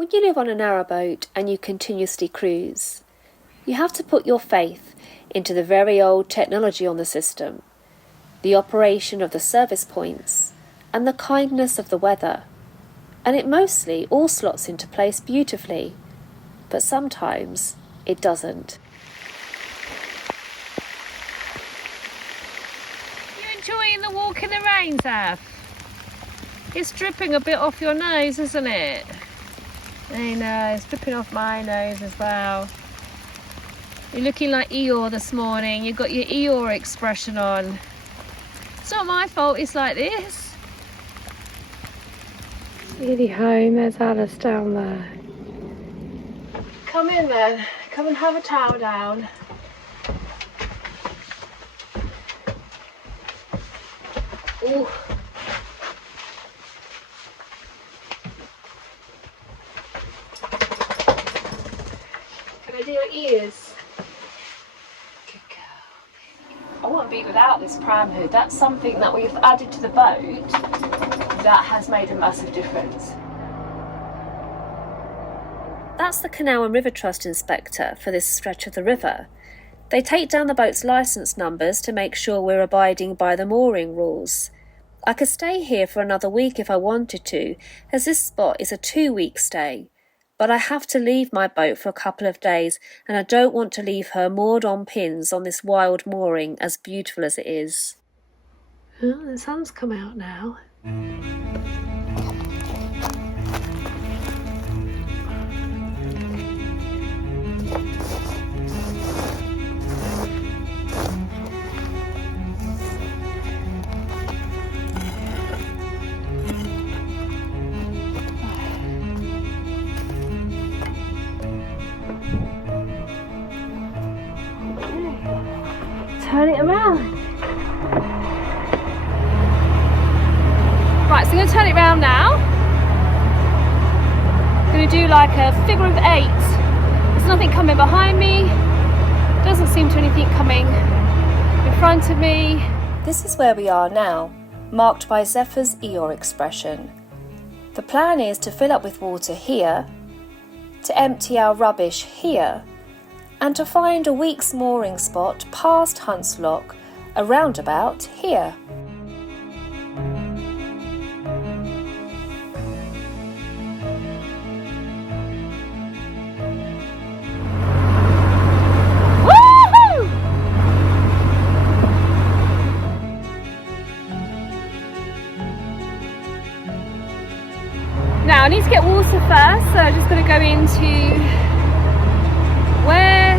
When you live on a narrowboat and you continuously cruise, you have to put your faith into the very old technology on the system, the operation of the service points, and the kindness of the weather, and it mostly all slots into place beautifully, but sometimes it doesn't. You enjoying the walk in the rain, Zaf? It's dripping a bit off your nose, isn't it? I know, it's dripping off my nose as well. You're looking like Eeyore this morning. You've got your Eeyore expression on. It's not my fault it's like this. Nearly home, there's Alice down there. Come in then. Come and have a towel down. Ooh. Can I do your ears? Good girl. I wouldn't be without this pram hood. That's something that we've added to the boat that has made a massive difference. That's the Canal and River Trust inspector for this stretch of the river. They take down the boat's licence numbers to make sure we're abiding by the mooring rules. I could stay here for another week if I wanted to, as this spot is a 2-week stay. But I have to leave my boat for a couple of days, and I don't want to leave her moored on pins on this wild mooring, as beautiful as it is. Oh, the sun's come out now. Turn it around. Right, so I'm going to turn it round now. I'm going to do like a figure of 8. There's nothing coming behind me. Doesn't seem to be anything coming in front of me. This is where we are now, marked by Zephyr's Eeyore expression. The plan is to fill up with water here, to empty our rubbish here, and to find a week's mooring spot past Hunt's Lock, a roundabout here. Now I need to get water first, so I'm just going to go into where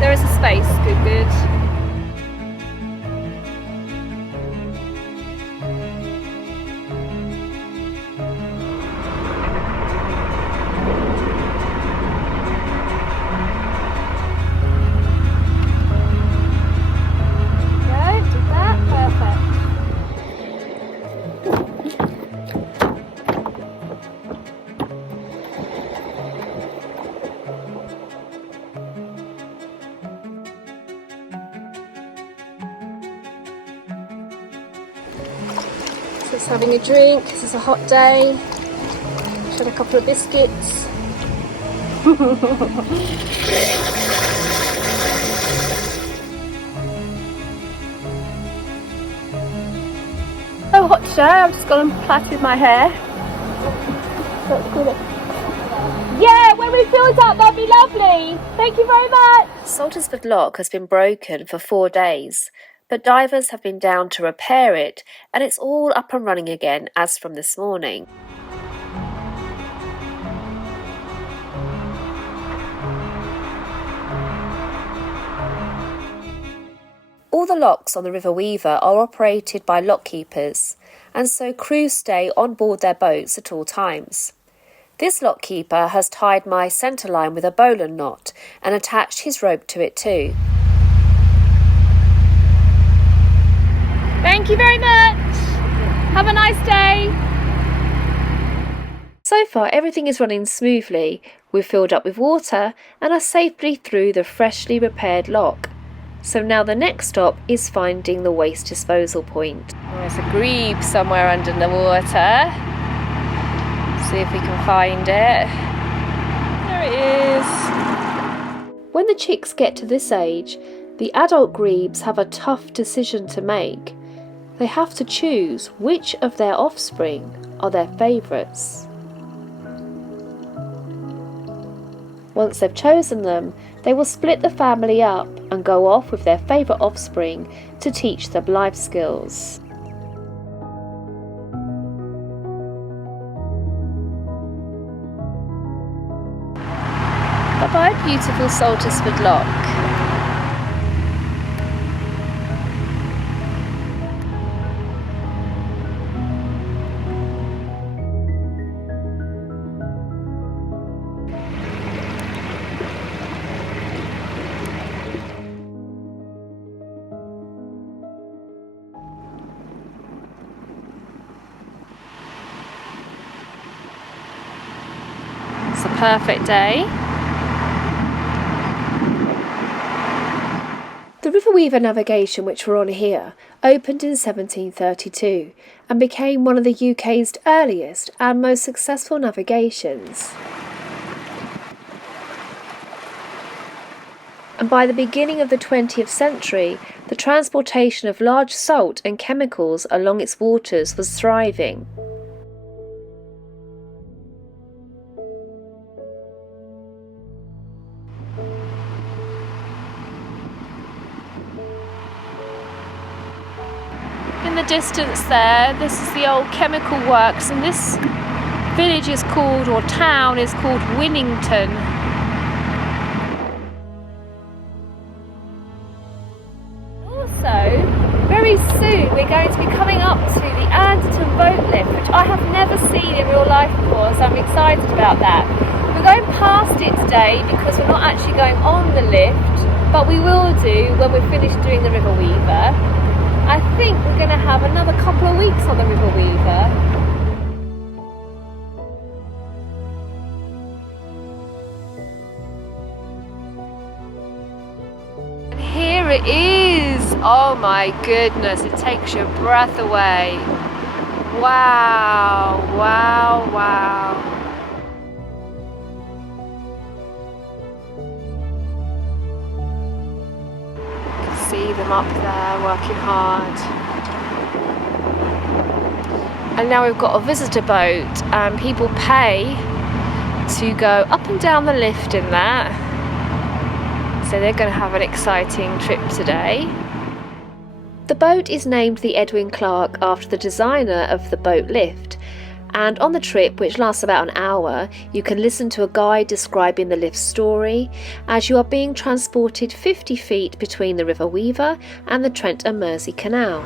there is a space. Good. Just having a drink. This is a hot day. Just had a couple of biscuits. So hot today. I've just gone and plaited my hair. Yeah, when we filled up, that'd be lovely. Thank you very much. Saltersford Lock has been broken for 4 days, but divers have been down to repair it, and it's all up and running again as from this morning. All the locks on the River Weaver are operated by lockkeepers, and so crews stay on board their boats at all times. This lockkeeper has tied my centre line with a bowline knot and attached his rope to it too. Thank you very much. Have a nice day. So far everything is running smoothly. We've filled up with water and are safely through the freshly repaired lock. So now the next stop is finding the waste disposal point. There's a grebe somewhere under the water. See if we can find it. There it is. When the chicks get to this age, the adult grebes have a tough decision to make. They have to choose which of their offspring are their favourites. Once they've chosen them, they will split the family up and go off with their favourite offspring to teach them life skills. Bye-bye, beautiful Saltersford Lock. It's a perfect day. The River Weaver navigation, which we're on here, opened in 1732 and became one of the UK's earliest and most successful navigations. And by the beginning of the 20th century, the transportation of large salt and chemicals along its waters was thriving. In the distance there, this is the old chemical works, and this village is called, or town is called, Winnington. Also, very soon we're going to be coming up to the Anderton boat lift, which I have never seen in real life before, so I'm excited about that. We're going past it today because we're not actually going on the lift, but we will do when we're finished doing the River Weaver. I think we're going to have another couple of weeks on the River Weaver. And here it is! Oh my goodness, it takes your breath away. Wow, wow, wow. See them up there working hard. And now we've got a visitor boat and people pay to go up and down the lift in that. So they're going to have an exciting trip today. The boat is named the Edwin Clark after the designer of the boat lift. And on the trip, which lasts about an hour, you can listen to a guide describing the lift's story as you are being transported 50 feet between the River Weaver and the Trent and Mersey Canal.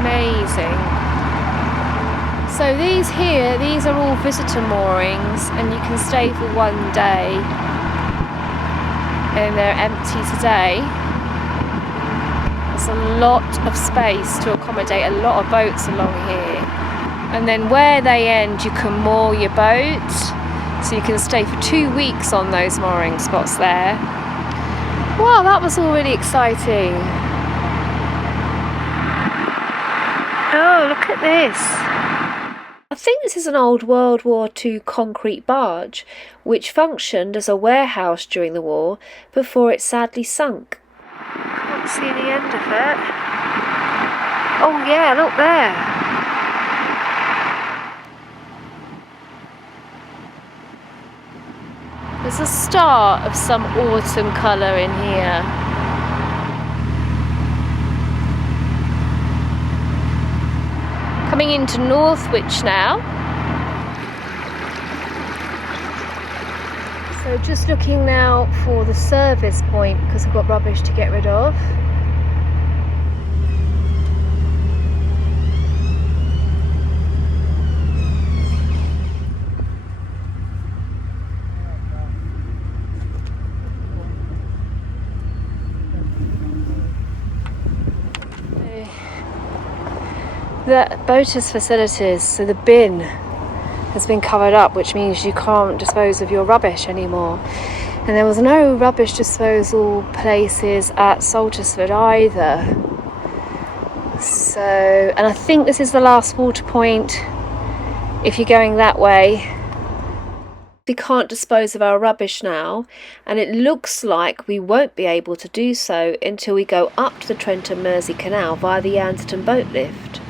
Amazing. So these are all visitor moorings, and you can stay for one day, and they're empty today. There's a lot of space to accommodate a lot of boats along here. And then where they end, you can moor your boat. So you can stay for 2 weeks on those mooring spots there. Wow, that was all really exciting. Oh, look at this. I think this is an old World War II concrete barge, which functioned as a warehouse during the war before it sadly sunk. Can't see the end of it. Oh yeah, look there. There's a start of some autumn colour in here. Coming into Northwich now. So just looking now for the service point because we've got rubbish to get rid of. The boaters' facilities, so the bin has been covered up, which means you can't dispose of your rubbish anymore. And there was no rubbish disposal places at Saltersford either. So, and I think this is the last water point if you're going that way. We can't dispose of our rubbish now, and it looks like we won't be able to do so until we go up to the Trent and Mersey Canal via the Anderton boat lift.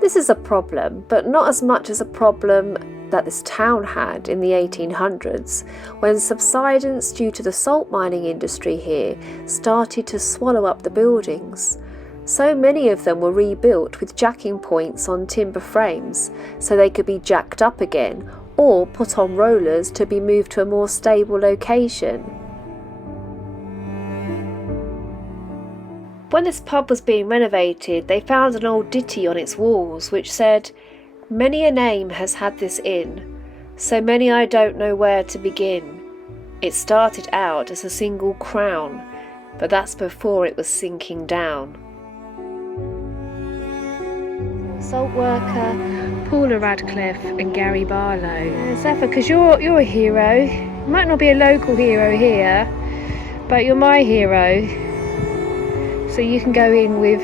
This is a problem, but not as much as a problem that this town had in the 1800s, when subsidence due to the salt mining industry here started to swallow up the buildings. So many of them were rebuilt with jacking points on timber frames so they could be jacked up again, or put on rollers to be moved to a more stable location. When this pub was being renovated, they found an old ditty on its walls which said, "Many a name has had this inn, so many I don't know where to begin. It started out as a single crown, but that's before it was sinking down." Salt worker Paula Radcliffe and Gary Barlow. Zephyr, because you're a hero. You might not be a local hero here, but you're my hero. So you can go in with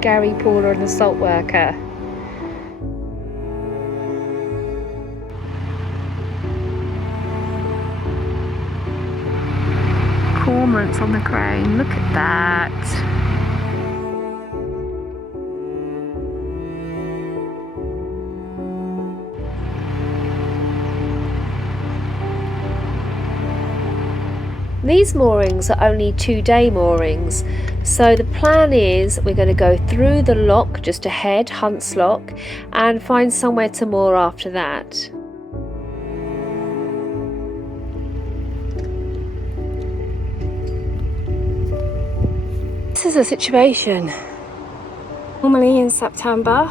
Gary, Paula and the salt worker. Cormorants on the crane, look at that. These moorings are only 2-day moorings, so the plan is we're going to go through the lock just ahead, Hunt's Lock, and find somewhere to moor after that. This is a situation. Normally in September,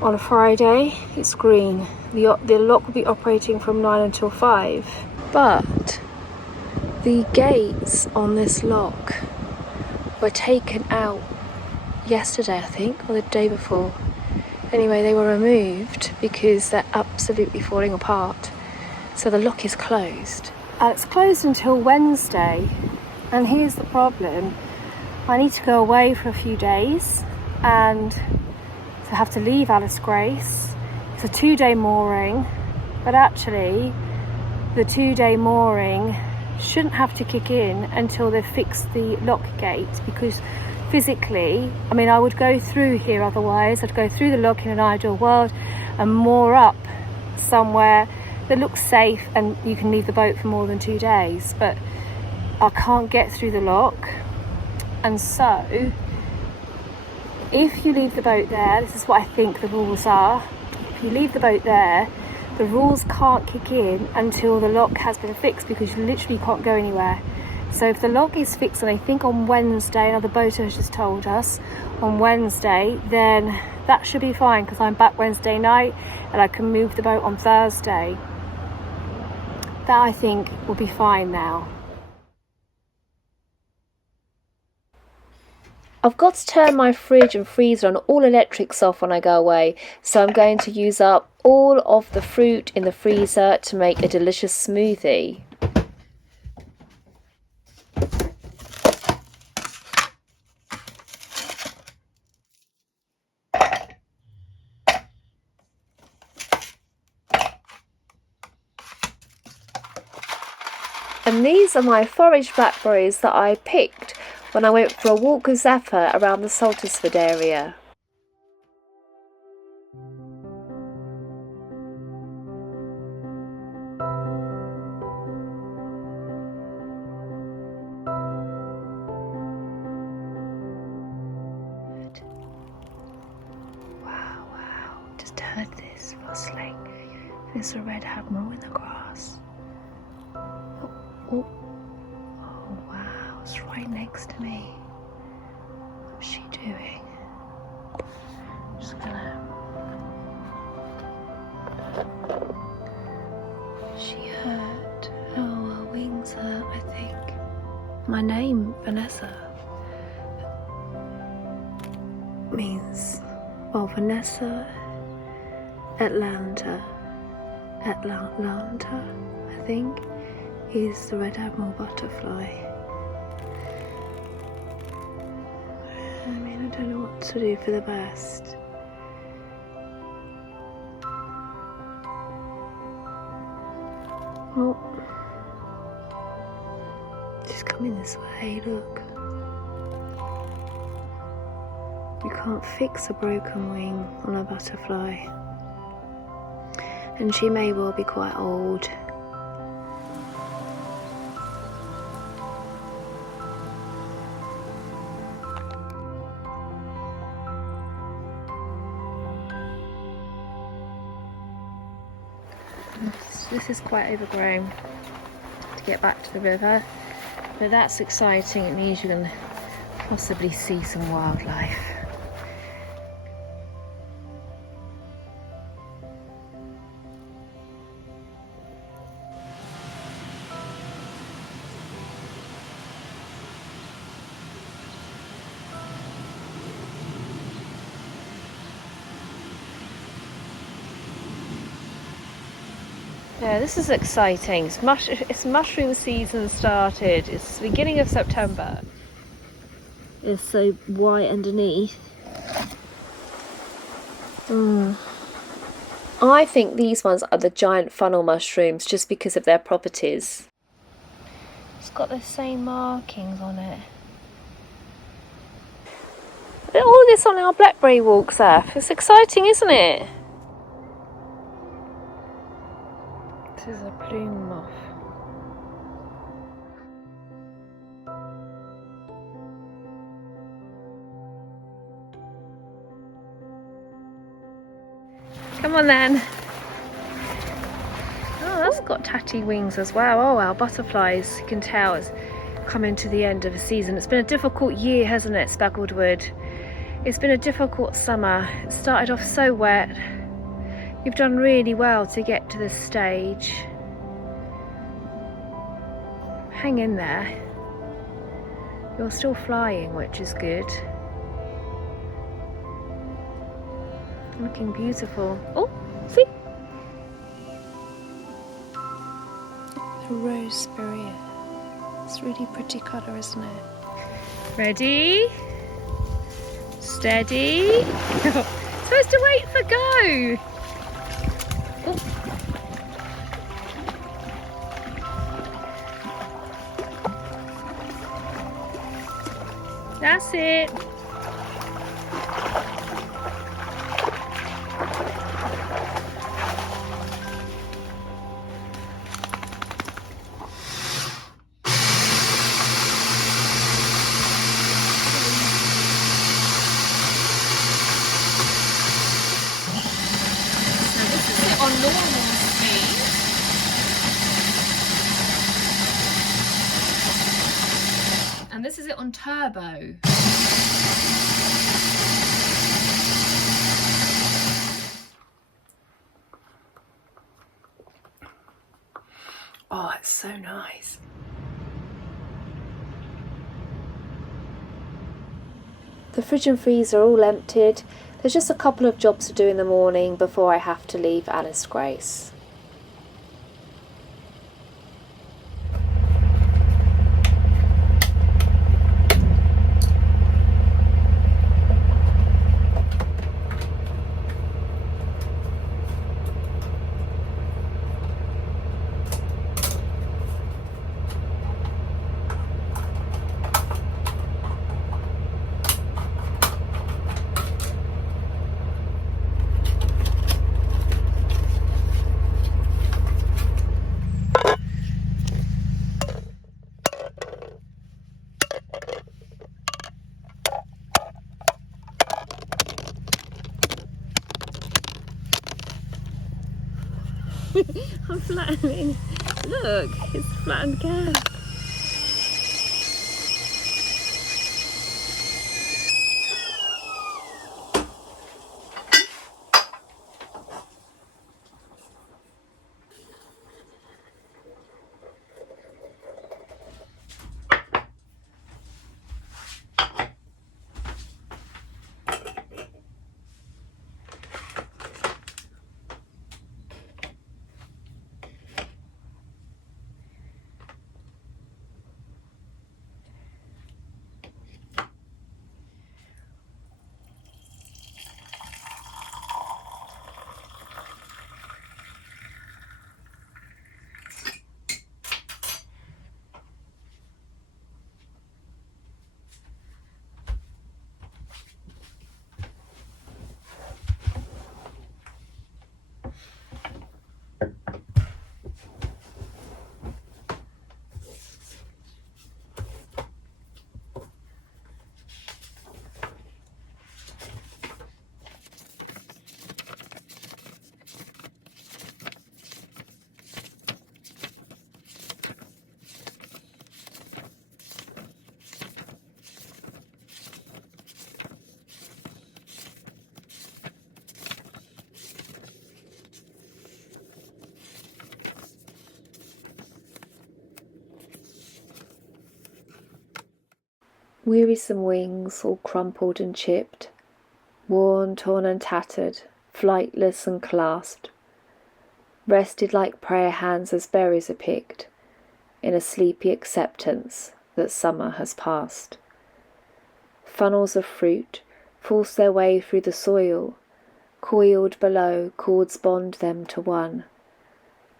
on a Friday, it's green. The lock will be operating from 9 until 5, but the gates on this lock were taken out yesterday, I think, or the day before. Anyway, they were removed because they're absolutely falling apart. So the lock is closed. It's closed until Wednesday. And here's the problem. I need to go away for a few days and so I have to leave Alice Grace. It's a 2-day mooring, but actually the 2-day mooring shouldn't have to kick in until they've fixed the lock gate, because physically, I mean, I would go through here otherwise. I'd go through the lock in an ideal world and moor up somewhere that looks safe and you can leave the boat for more than 2 days, but I can't get through the lock. And so if you leave the boat there, this is what I think the rules are. If you leave the boat there, the rules can't kick in until the lock has been fixed, because you literally can't go anywhere. So if the lock is fixed, and I think on Wednesday, another boater has just told us, on Wednesday, then that should be fine, because I'm back Wednesday night and I can move the boat on Thursday. That I think will be fine now. I've got to turn my fridge and freezer and all electrics off when I go away, so I'm going to use up all of the fruit in the freezer to make a delicious smoothie. And these are my foraged blackberries that I picked when I went for a walk with Zephyr around the Saltersford area. Wow, just heard this rustling. There's a red admiral in the grass. Oh, wow, it's right next to me. What's she doing? I'm just gonna... She hurt. Oh, her wings hurt, I think. My name, Vanessa, means, well, Vanessa Atlanta, I think, is the Red Admiral butterfly. I mean, I don't know what to do for the best. Oh, she's coming this way, look. You can't fix a broken wing on a butterfly. And she may well be quite old. This is quite overgrown to get back to the river, but that's exciting. It means you can possibly see some wildlife. Yeah, this is exciting. It's mushroom season started. It's the beginning of September. It's so white underneath. I think these ones are the giant funnel mushrooms just because of their properties. It's got the same markings on it. Look at all this on our blackberry walks, Zaf. It's exciting, isn't it? This is a plume moth. Come on then. Oh, that's got tatty wings as well. Oh, our butterflies, you can tell, it's coming to the end of the season. It's been a difficult year, hasn't it, Spaggledwood? It's been a difficult summer. It started off so wet. You've done really well to get to this stage. Hang in there. You're still flying, which is good. Looking beautiful. Oh, see? The rose spirea. It's a really pretty colour, isn't it? Ready? Steady. Supposed to wait for go. Oh. That's it. On normal speed. And this is it on turbo. Oh, it's so nice. The fridge and freezer are all emptied. There's just a couple of jobs to do in the morning before I have to leave Alice Grace. I'm flattening. Look, it's a flattened curve. Wearisome wings, all crumpled and chipped, worn, torn and tattered, flightless and clasped, rested like prayer hands as berries are picked, in a sleepy acceptance that summer has passed. Funnels of fruit force their way through the soil, coiled below cords bond them to one,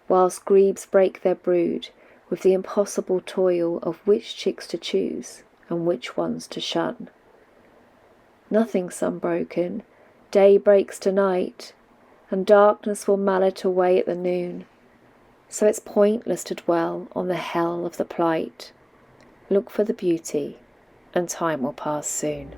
whilst grebes break their brood with the impossible toil of which chicks to choose and which ones to shun. Nothing's unbroken, day breaks to night, and darkness will mallet away at the noon, so it's pointless to dwell on the hell of the plight. Look for the beauty, and time will pass soon.